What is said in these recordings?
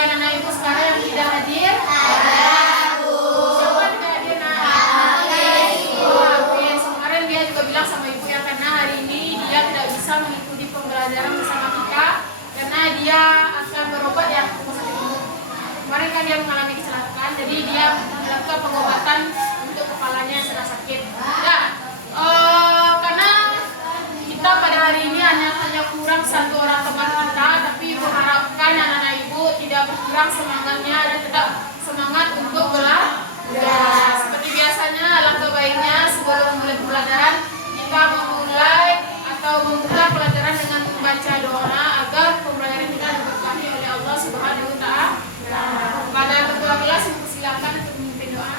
anak-anak ibu sekarang yang tidak hadir? Siapa tidak hadir? Kemarin dia juga bilang sama ibu ya, karena hari ini dia tidak bisa mengikuti pembelajaran bersama kita karena dia akan berobat ya ke rumah sakit umum. Kemarin kan dia mengalami kecelakaan, jadi dia melakukan pengobatan untuk kepalanya yang sedang sakit. Nah, karena kita pada hari ini hanya kurang satu orang teman kita, tapi ibu harapkan anak-anak ibu tidak berkurang semangatnya dan tetap semangat untuk belajar. Seperti biasanya, alangkah baiknya sebelum mulai pembelajaran kita memulai atau membuka pelajaran dengan membaca doa agar pembelajaran kita diberkahi oleh Allah Subhanahu wa Ta'ala. Pada ketua kelas silakan untuk memimpin doa.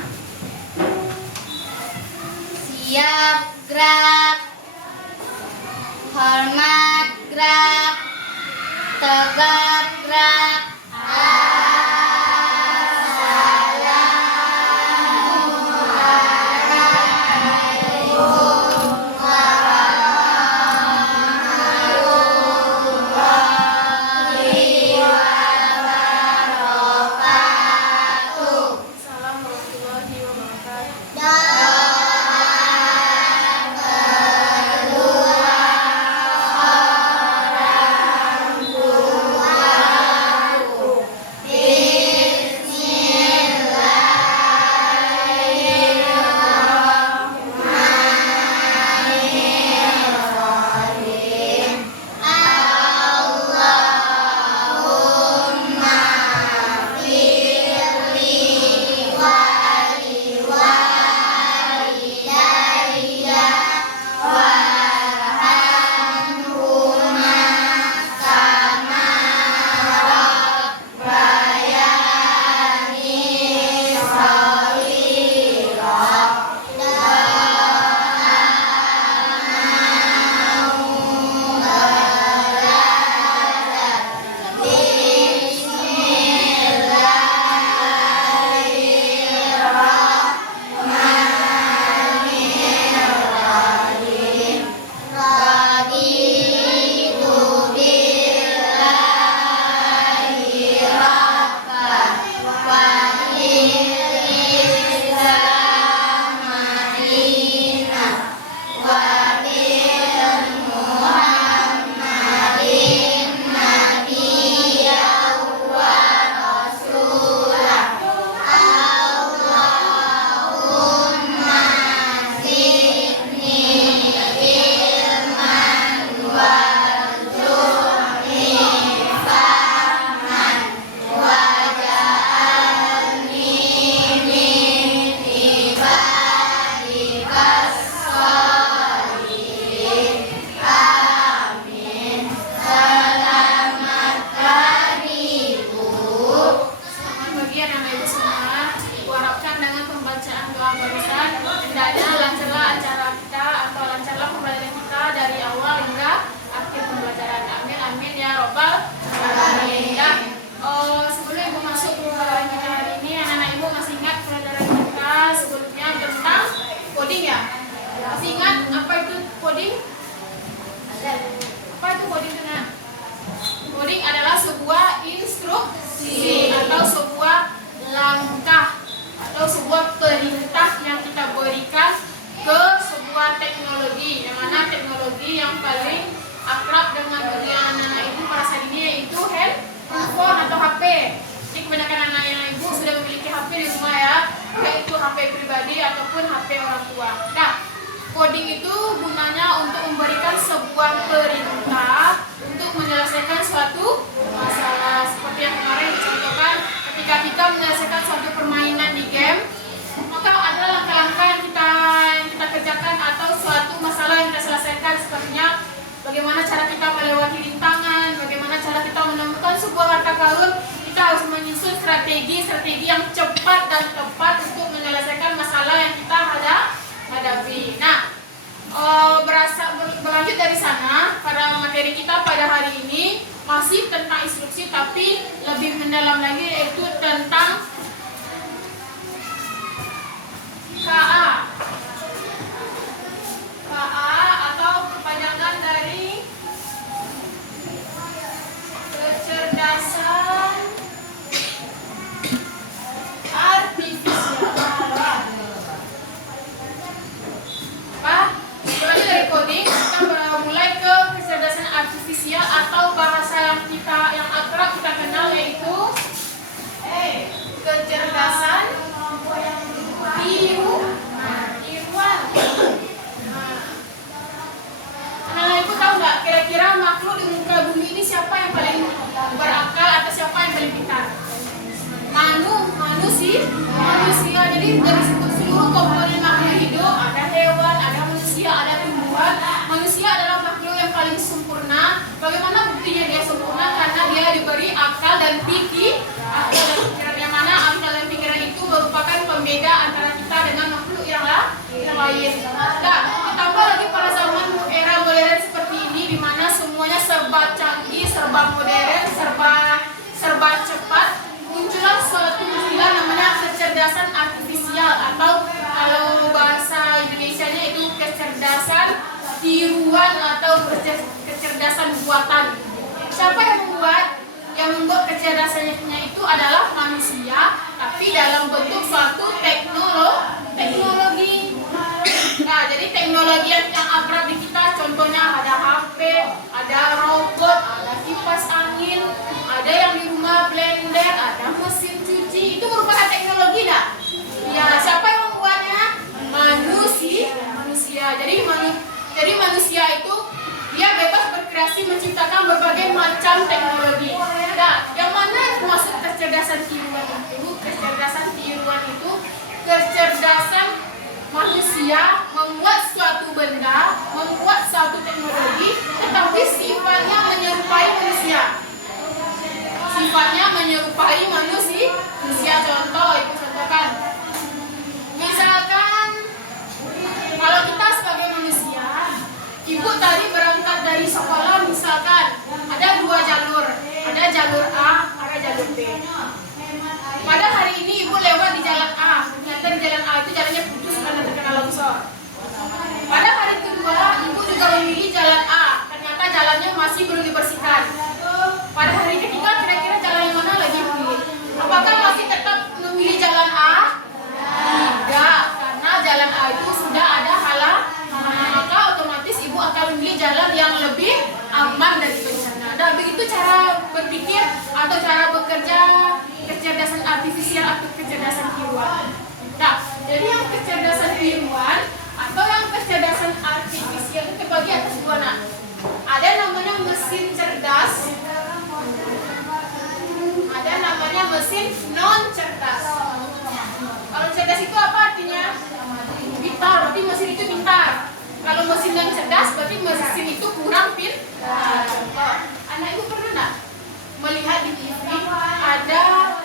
Siap, gerak. Hormat, gerak. Tegap, gerak. Coding adalah sebuah instruksi atau sebuah langkah atau sebuah perintah yang kita berikan ke sebuah teknologi, yang mana teknologi yang paling akrab dengan dunia anak-anak ibu pada saat ini yaitu handphone atau HP. Jadi kebanyakan anak-anak ibu sudah memiliki HP di rumah ya, baik itu HP pribadi ataupun HP orang tua. Nah, coding itu gunanya untuk memberikan sebuah perintah untuk menyelesaikan suatu masalah. Seperti yang kemarin dicontohkan, ketika kita menyelesaikan suatu permainan di game, maka ada langkah-langkah yang kita kerjakan atau suatu masalah yang kita selesaikan, sepertinya bagaimana cara kita melewati rintangan, bagaimana cara kita menemukan sebuah harta karun. Kita harus menyusun strategi yang cepat dan tepat untuk menyelesaikan masalah yang kita hadapi. Nah, berlanjut dari sana, pada materi kita pada hari ini masih tentang instruksi, tapi lebih mendalam lagi, yaitu tentang KA. KA atau kepanjangan dari kecerdasan kecerdasan tiruan. Nah, ibu tahu nggak kira-kira makhluk di muka bumi ini siapa yang paling berakal atau siapa yang paling pintar? Manusia. Jadi dari seluruh komponen makhluk hidup ada hewan, ada manusia, ada tumbuhan. Manusia adalah makhluk yang paling sempurna. Bagaimana buktinya dia sempurna? Karena dia diberi akal dan pikiran, yang mana akal dan pikiran itu merupakan pembeda antara kita dengan makhluk yang lain. Nah, ditambah lagi pada zaman era modern seperti ini, di mana semuanya serba canggih, serba modern, serba cepat, muncullah suatu istilah namanya kecerdasan artifisial, atau kalau bahasa Indonesianya itu kecerdasan tiruan atau kecerdasan buatan. Siapa yang membuat? Yang membuat kecerdasannya itu adalah manusia, tapi dalam bentuk suatu teknologi. Nah, jadi teknologi yang akrab di kita, contohnya ada HP, ada robot, ada kipas angin, ada yang di rumah blender, ada mesin cuci. Itu merupakan teknologi, dah. Ya, siapa yang membuatnya? Manusia. Jadi manusia itu dia bebas berkreasi menciptakan berbagai macam teknologi. Nah, yang mana masuk kecerdasan tiruan itu? Kecerdasan manusia membuat suatu benda, membuat suatu teknologi, tetapi sifatnya menyerupai manusia. Contoh, ibu contohkan. Misalkan kalau kita sebagai manusia, ibu tadi berangkat dari sekolah, misalkan ada 2 jalur, ada jalur A, ada jalur B. Pada hari ini ibu lewat di jalan A, ternyata di jalan A itu jalannya putus karena terkena longsor. Pada hari kedua, ibu juga memilih jalan A, ternyata jalannya masih belum dibersihkan. Pada hari ketiga, kira-kira jalan yang mana lagi memilih? Apakah masih tetap memilih jalan A? Tidak, karena jalan A itu sudah ada halangan, maka otomatis ibu akan memilih jalan yang lebih aman dari bencana. Nah, begitu cara berpikir atau cara bekerja kecerdasan artifisial atau kecerdasan tiruan. Nah, jadi yang kecerdasan tiruan atau yang kecerdasan artifisial itu terbagi atas 2. Ada namanya mesin cerdas, ada namanya mesin non cerdas. Kalau cerdas itu apa artinya? Pintar, berarti mesin itu pintar. Kalau mesin non cerdas berarti mesin itu kurang pintar. Contoh, anak ibu pernah nggak melihat di TV ada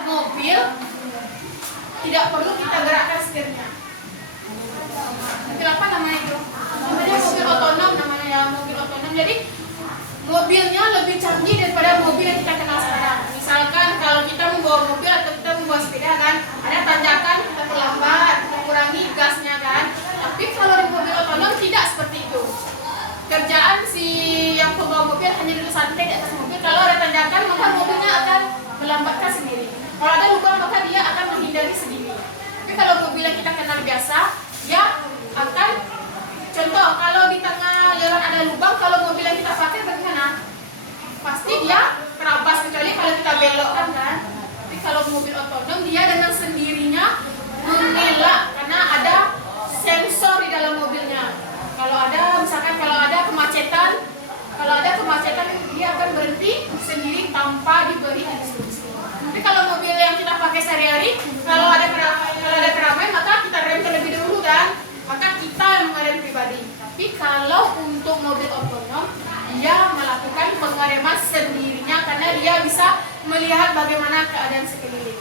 mobil tidak perlu kita gerakkan setirnya? Mobil apa namanya itu? Namanya mobil otonom, mobil otonom. Jadi mobilnya lebih canggih daripada mobil yang kita kenal sekarang. Misalkan kalau kita membawa mobil atau kita membawa sepeda kan, ada tanjakan kita perlambat, kita kurangi gasnya kan. Tapi kalau di mobil otonom tidak seperti itu. Kerjaan si yang pembawa mobil hanya duduk santai di atas mobil. Kalau ada tanjakan maka mobilnya akan melambatkan sendiri. Kalau ada lubang maka dia akan menghindari sendiri. Tapi kalau mobil yang kita kenal biasa, dia akan, contoh kalau di tengah jalan ada lubang, kalau mobil yang kita pakai bagaimana? Pasti dia terabas, kecuali kalau kita belokkan kan. Tapi kalau mobil otonom dia dengan sendirinya mengelak karena ada sensor di dalam mobilnya. Misalkan kalau ada kemacetan dia akan berhenti sendiri tanpa diberi instruksi. Tapi kalau mobil yang kita pakai sehari-hari, kalau ada keramaian maka kita rem terlebih dahulu kan, maka kita yang mengerem pribadi. Tapi kalau untuk mobil otonom, dia melakukan pengereman sendirinya karena dia bisa melihat bagaimana keadaan sekeliling.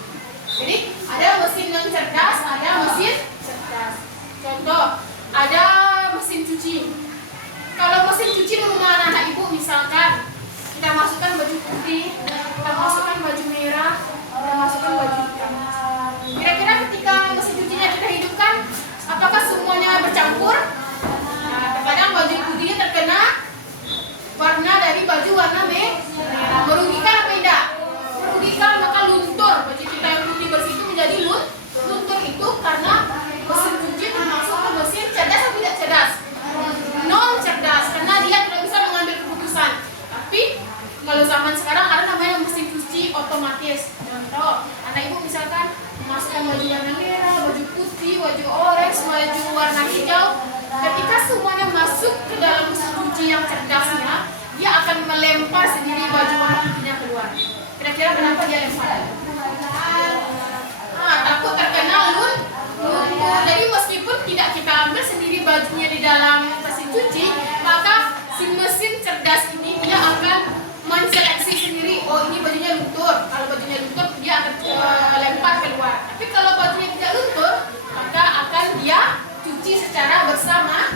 Jadi ada mesin non cerdas, ada mesin cerdas. Contoh, ada mesin cuci. Kalau mesin cuci di rumah anak-anak ibu, misalkan kita masukkan baju putih, kita masukkan baju merah, kita masukkan baju hitam. Kira-kira ketika mesin cucinya kita hidupkan, apakah semuanya bercampur? Nah, terkadang baju putihnya terkena warna dari baju warna merah. Merugikan apa tidak? Merugikan, maka luntur. Baju kita yang putih bersih itu menjadi luntur itu karena mesin cuci termasuk ke mesin cerdas atau tidak cerdas? Non cerdas, karena dia tidak bisa mengambil keputusan. Tapi kalau zaman sekarang ada namanya mesin cuci otomatis. Contoh, anak ibu misalkan masukkan baju warna merah, baju putih, baju orange, baju warna hijau. Ketika semuanya masuk ke dalam mesin cuci yang cerdasnya, dia akan melempar sendiri baju warna putihnya keluar. Kira-kira kenapa dia lempar? Takut terkena lumpur. Jadi meskipun tidak kita ambil sendiri bajunya di dalam mesin cuci, maka si mesin cerdas ini dia akan menseleksi sendiri. Oh, ini bajunya luntur. Kalau bajunya luntur, dia akan lempar keluar. Tapi kalau bajunya tidak luntur, maka akan dia cuci secara bersama.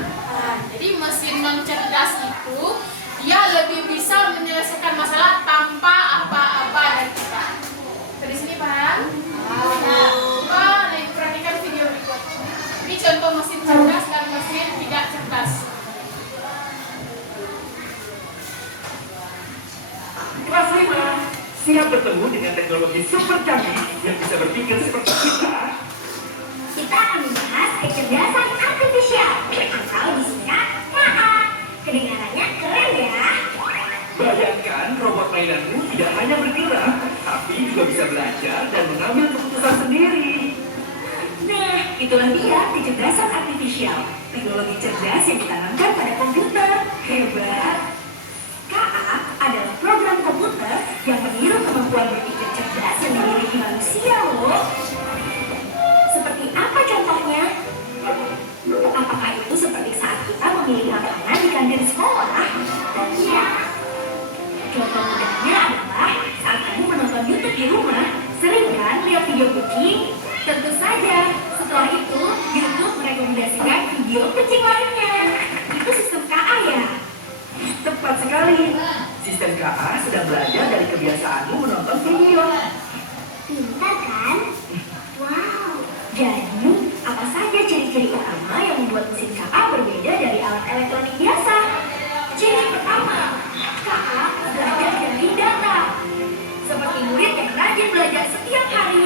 Jadi mesin non cerdas itu dia lebih bisa menyelesaikan masalah tanpa apa-apa dari kita. Di sini paham? Nah, ibu perhatikan video berikut. Ini contoh mesin cerdas dan mesin tidak cerdas. Kelas 5, siap bertemu dengan teknologi super canggih yang bisa berpikir seperti kita. Kita akan membahas kecerdasan artifisial atau disingkat KA. Kedengarannya keren ya. Bayangkan robot mainanmu tidak hanya bergerak, tapi juga bisa belajar dan mengambil keputusan sendiri. Nah, itulah dia kecerdasan artifisial. Teknologi cerdas yang ditanamkan pada komputer. Hebat. KA adalah program komputer yang meniru kemampuan berpikir cerdas yang dimiliki manusia loh. Seperti apa contohnya? Apakah itu seperti saat kita memilih makanan di kantin sekolah? Ya. Contoh mudahnya adalah saat kamu menonton YouTube di rumah, sering kan lihat video kucing? Tentu saja, setelah itu YouTube merekomendasikan video kucing lainnya. Itu sistem KA ya? Tepat sekali. Sistem KA sedang belajar dari kebiasaanmu menonton video. Pintar kan? Wow. Jadi, apa saja ciri-ciri utama yang membuat mesin KA berbeda dari alat elektronik biasa? Ciri pertama, KA belajar dari data. Seperti murid yang rajin belajar setiap hari.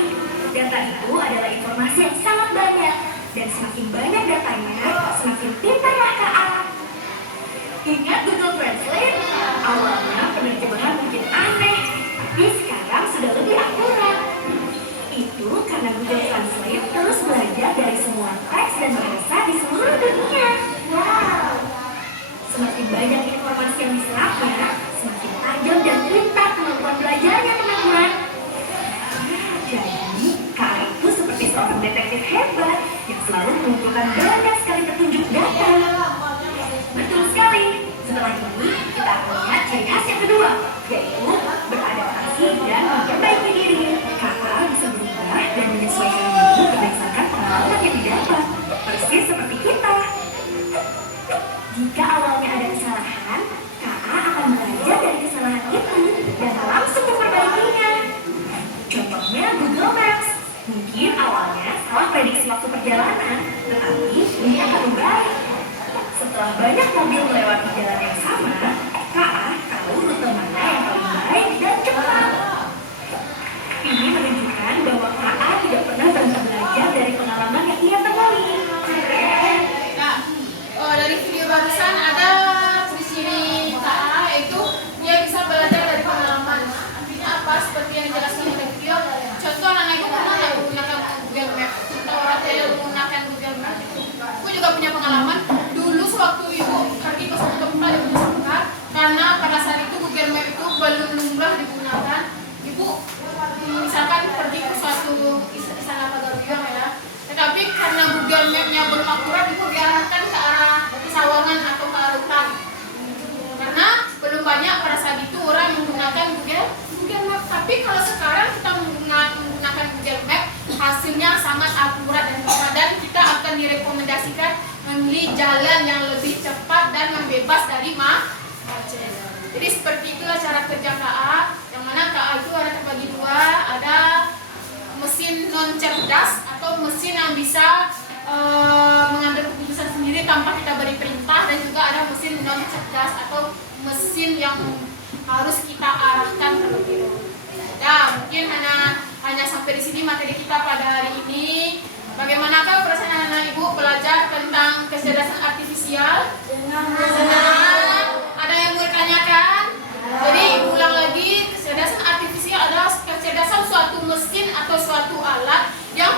Data itu adalah informasi yang sangat banyak. Dan semakin banyak datanya, semakin pintarlah KA. Ingat Google Translate? Awalnya penerjemahan mungkin aneh, tapi sekarang sudah lebih akurat. Itu karena Google Translate terus belajar dari semua teks dan bahasa di seluruh dunia. Wow! Semakin banyak informasi yang diserapnya, semakin tajam dan pintar kemampuan belajarnya, teman-teman. Jadi, KA itu seperti seorang detektif hebat yang selalu mengumpulkan banyak sekali petunjuk data. Betul sekali. Setelah ini, kita akan lihat ciri khas yang kedua, yaitu beradaptasi dan memperbaiki diri. KA bisa berubah dan menyesuaikan diri berdasarkan pengalaman yang didapat, persis seperti kita. Jika awalnya ada kesalahan, KA akan belajar dari kesalahan itu dan langsung memperbaikinya. Contohnya Google Maps. Mungkin awalnya salah prediksi waktu perjalanan, tetapi ini akan membaik. Setelah banyak mobil melewati jalan yang sama, KA tahu rute mana yang paling baik dan cepat. Ini menunjukkan bahwa KA tidak pernah berhenti belajar dari pengalaman yang ia temui. Nah, dari video barusan ada ciri-ciri KA, yaitu dia bisa belajar dari pengalaman. Artinya apa? Seperti yang dijelaskan di video. Contoh, anak ibu pernah nggak menggunakan Google Map? Atau orang tua menggunakan Google Map? Aku juga punya pengalaman. Dulu sewaktu ibu pergi ke suatu tempat yang bersangka, karena pada saat itu Google Map itu belum lumrah digunakan. Ibu misalkan pergi ke suatu istana Paguyuban ya, tetapi karena Google Map-nya belum akurat, ibu diarahkan ke arah Sawangan atau ke arah hutan. Karena belum banyak pada saat itu orang menggunakan Google Map. Tapi kalau sekarang kita menggunakan Google Map, hasilnya sangat akurat dan tepat, dan kita akan direkomendasikan memilih jalan yang lebih cepat dan membebas dari macet. Jadi seperti itulah cara kerja KA, yang mana KA itu ada terbagi dua, ada mesin non cerdas atau mesin yang bisa mengambil keputusan sendiri tanpa kita beri perintah, dan juga ada mesin non cerdas atau mesin yang harus kita arahkan terlebih dahulu. Ya, mungkin hanya sampai di sini materi kita pada hari ini. Bagaimanakah perasaan anak ibu belajar tentang kecerdasan artifisial? Senang. Ada yang mau ditanyakan? Jadi ulang lagi, kecerdasan artifisial adalah kecerdasan suatu mesin atau suatu alat yang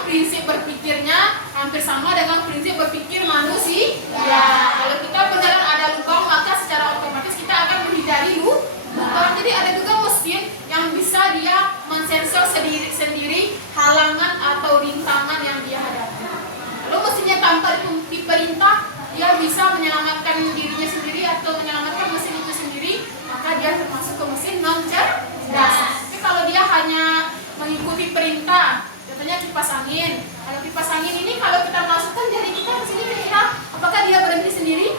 menyelamatkan dirinya sendiri atau menyelamatkan mesin itu sendiri, maka dia termasuk ke mesin non cerdas. Tapi kalau dia hanya mengikuti perintah, contohnya kipas angin. Kalau kipas angin ini kalau kita masukkan jari kita ke sini, kira-kira apakah dia berhenti sendiri?